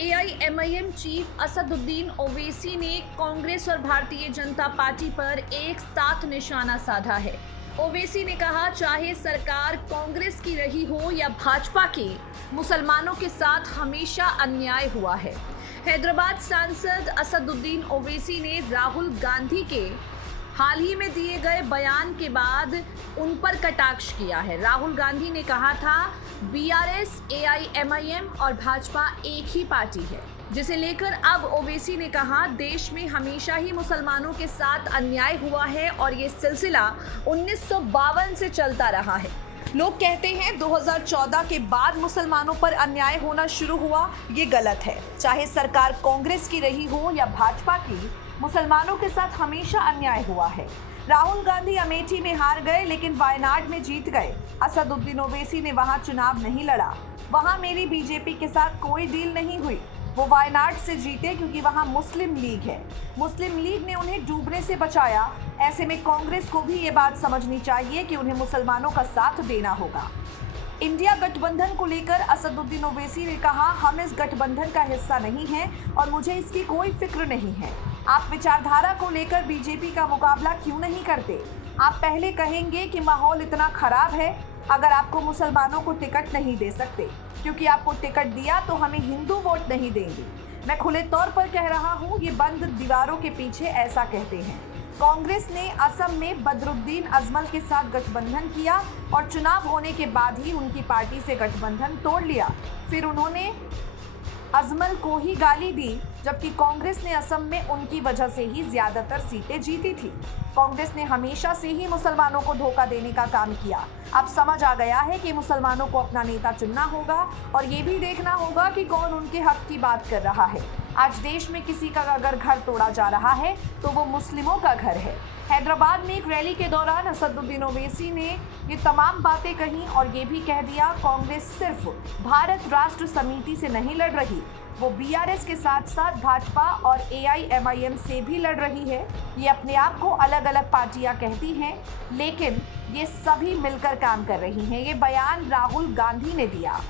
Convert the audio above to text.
AIMIM chief Asaduddin Owaisi ने कांग्रेस और Bharatiya Janata party पर एक साथ निशाना साधा है। ओवैसी ने कहा, चाहे सरकार कांग्रेस की रही हो या भाजपा की, मुसलमानों के साथ हमेशा अन्याय हुआ है। हैदराबाद सांसद असदुद्दीन ओवैसी ने राहुल गांधी के हाल ही में दिए गए बयान के बाद उन पर कटाक्ष किया है। राहुल गांधी ने कहा था, बीआरएस, एआईएमआईएम और भाजपा एक ही पार्टी है, जिसे लेकर अब ओवैसी ने कहा, देश में हमेशा ही मुसलमानों के साथ अन्याय हुआ है और ये सिलसिला 1952 से चलता रहा है। लोग कहते हैं 2014 के बाद मुसलमानों पर अन्याय होना शुरू हुआ, ये गलत है। चाहे सरकार कांग्रेस की रही हो या भाजपा की, मुसलमानों के साथ हमेशा अन्याय हुआ है। राहुल गांधी अमेठी में हार गए लेकिन वायनाड में जीत गए। असदुद्दीन ओवैसी ने वहां चुनाव नहीं लड़ा। वहां मेरी बीजेपी के साथ कोई डील नहीं हुई। वो वायनाड से जीते क्योंकि वहां मुस्लिम लीग है। मुस्लिम लीग ने उन्हें डूबने से बचाया। ऐसे में कांग्रेस को भी ये बात समझनी चाहिए कि उन्हें मुसलमानों का साथ देना होगा। इंडिया गठबंधन को लेकर असदुद्दीन ओवैसी ने कहा, हम इस गठबंधन का हिस्सा नहीं हैं और मुझे इसकी कोई फिक्र नहीं है। आप विचारधारा को लेकर बीजेपी का मुकाबला क्यों नहीं करते? आप पहले कहेंगे कि माहौल इतना खराब है अगर आपको मुसलमानों को टिकट नहीं दे सकते, क्योंकि आपको टिकट दिया तो हमें हिंदू वोट नहीं देंगे। मैं खुले तौर पर कह रहा हूँ, ये बंद दीवारों के पीछे ऐसा कहते हैं। कांग्रेस ने असम में बदरुद्दीन अजमल के साथ गठबंधन किया और चुनाव होने के बाद ही उनकी पार्टी से गठबंधन तोड़ लिया। फिर उन्होंने अजमल को ही गाली दी, जबकि कांग्रेस ने असम में उनकी वजह से ही ज्यादातर सीटें जीती थी। कांग्रेस ने हमेशा से ही मुसलमानों को धोखा देने का काम किया। अब समझ आ गया है कि मुसलमानों को अपना नेता चुनना होगा और ये भी देखना होगा कि कौन उनके हक की बात कर रहा है। आज देश में किसी का अगर घर तोड़ा जा रहा है तो वो मुस्लिमों का घर है। हैदराबाद में एक रैली के दौरान असदुद्दीन ओवैसी ने ये तमाम बातें कही और ये भी कह दिया, कांग्रेस सिर्फ भारत राष्ट्र समिति से नहीं लड़ रही, वो बीआरएस के साथ साथ भाजपा और एआईएमआईएम से भी लड़ रही है। ये अपने आप को अलग अलग पार्टियां कहती हैं, लेकिन ये सभी मिलकर काम कर रही हैं। ये बयान राहुल गांधी ने दिया।